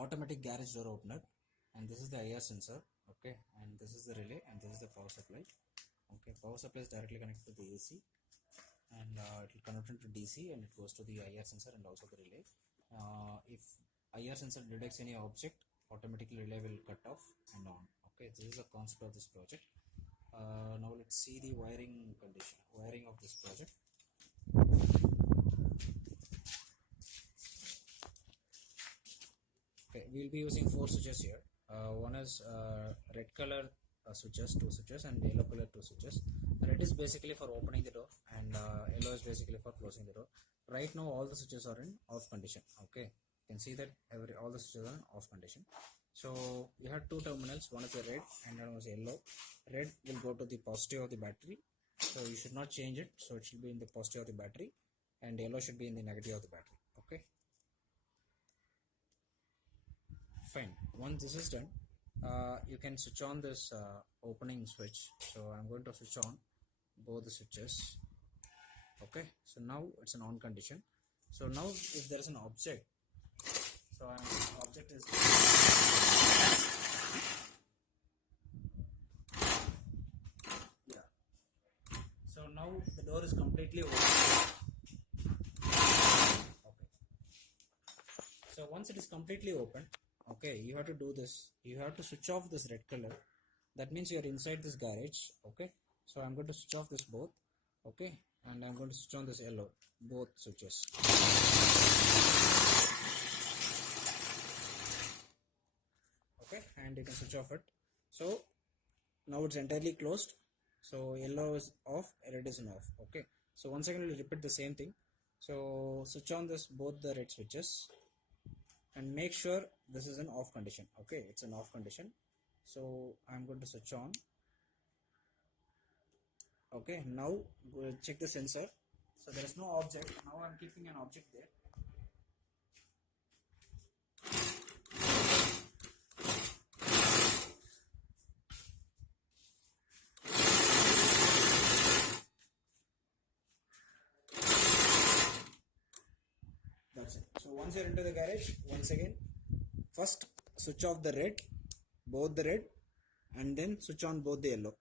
automatic garage door opener, and this is the IR sensor. Okay, and this is the relay, and this is the power supply. Okay, power supply is directly connected to the AC, and it will convert into DC, and it goes to the IR sensor and also the relay. If IR sensor detects any object, automatically relay will cut off and on. Okay, this is the concept of this project. Now let's see the wiring of this project. Okay, we'll be using 4 switches here. One is red color switches, 2 switches, and yellow color 2 switches. Red is basically for opening the door, and yellow is basically for closing the door. Right now all the switches are in off condition. Okay, you can see that all the switches are in off condition. So you have 2 terminals, one is the red and one is yellow. Red will go to the positive of the battery, so you should not change it, so it should be in the positive of the battery, and yellow should be in the negative of the battery. Okay, fine. Once this is done, you can switch on this opening switch. So I'm going to switch on both the switches. Okay, so now it's an on condition. So now if there is an object, so object is yeah. So now the door is completely open. Okay. So once it is completely open, okay, you have to do this. You have to switch off this red color. That means you are inside this garage. Okay, so I'm going to switch off this both. Okay, and I'm going to switch on this yellow, both switches. Okay, and you can switch off it. So now it's entirely closed. So yellow is off, red is off. Okay, so once again we'll repeat the same thing. So switch on this both the red switches and make sure this is an off condition. Okay, it's an off condition. So I'm going to switch on. Okay, now go check the sensor. So there is no object. Now I'm keeping an object there. That's it. So once you're into the garage, once again, first switch off the red, both the red, and then switch on both the yellow.